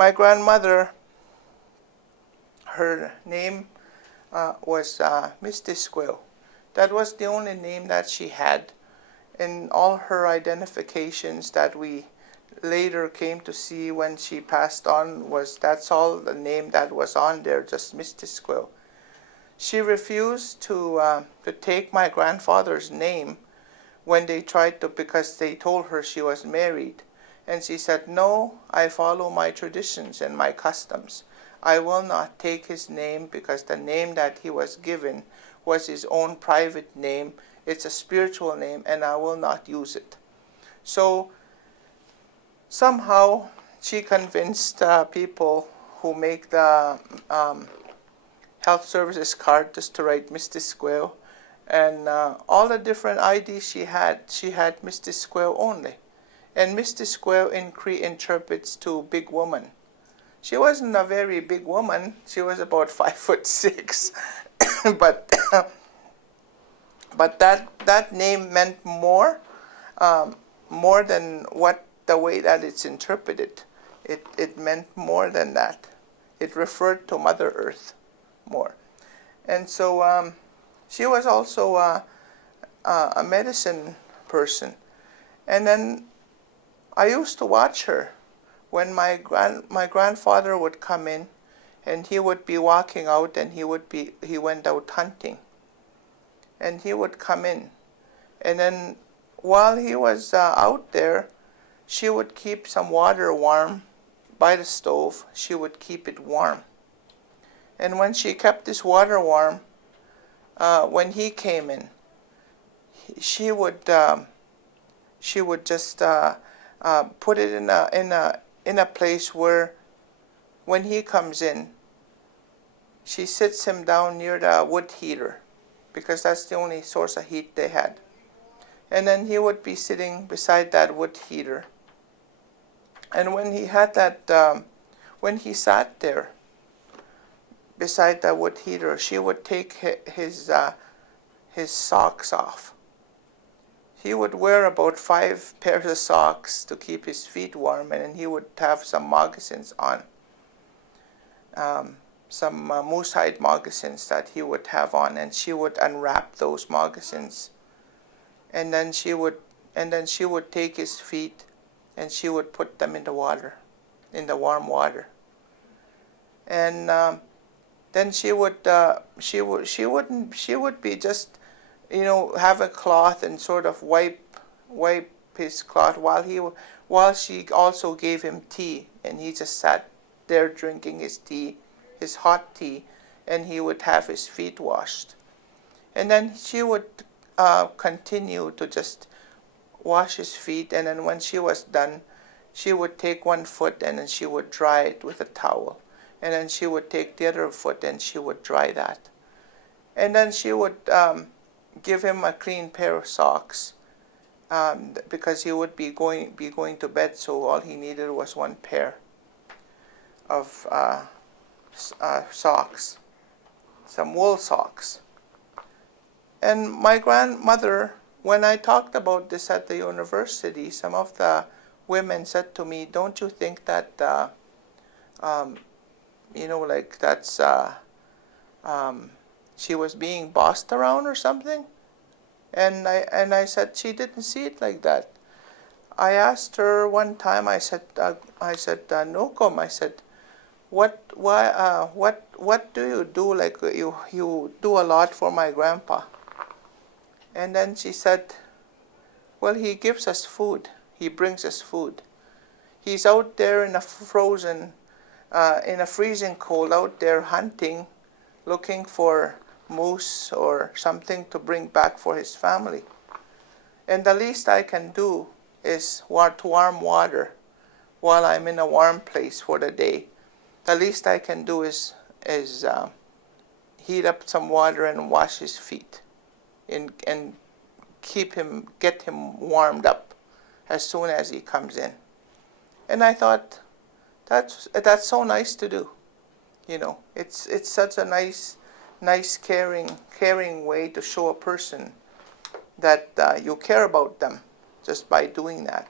My grandmother, her name was Misty Squill. That was the only name that she had. And all her identifications that we later came to see when she passed on that's all the name that was on there, just Misty Squill. She refused to take my grandfather's name when they tried to, because they told her she was married. And she said, "No, I follow my traditions and my customs. I will not take his name because the name that he was given was his own private name. It's a spiritual name and I will not use it." So somehow she convinced people who make the health services card just to write Misty Squill. And all the different IDs she had Misty Squill only. And Misty Squill in Cree interprets to big woman. She wasn't a very big woman. She was about 5'6", but that name meant more than what the way that it's interpreted. It meant more than that. It referred to Mother Earth more. And so she was also a medicine person. And then I used to watch her when my grandfather would come in, and he would be walking out, and he went out hunting, and he would come in, and then while he was out there, she would keep some water warm by the stove. She would keep it warm, and when she kept this water warm, when he came in, she would just put it in a place where, when he comes in, she sits him down near the wood heater, because that's the only source of heat they had. And then he would be sitting beside that wood heater. And when he had that, when he sat there beside that wood heater, she would take his socks off. He would wear about 5 pairs of socks to keep his feet warm, and then he would have some moccasins on, some moose hide moccasins that he would have on, and she would unwrap those moccasins, and then she would take his feet, and she would put them in the water, in the warm water, and then she would be just, have a cloth and sort of wipe his cloth while she also gave him tea, and he just sat there drinking his tea, his hot tea, and he would have his feet washed. And then she would continue to just wash his feet, and then when she was done, she would take one foot and then she would dry it with a towel, and then she would take the other foot and she would dry that, and then she would give him a clean pair of socks, because he would be going to bed, so all he needed was one pair of socks, some wool socks. And my grandmother, when I talked about this at the university, some of the women said to me, "Don't you think that like that's she was being bossed around or something?" And I said she didn't see it like that. I asked her one time. I said, "Nokom," I said, what do you do? Like you do a lot for my grandpa." And then she said, "Well, he gives us food. He brings us food. He's out there in a freezing cold, out there hunting, looking for moose or something to bring back for his family. And the least I can do is warm water while I'm in a warm place for the day. The least I can do is heat up some water and wash his feet, and get him warmed up as soon as he comes in." And I thought, that's so nice to do. It's such a nice, caring way to show a person that you care about them, just by doing that.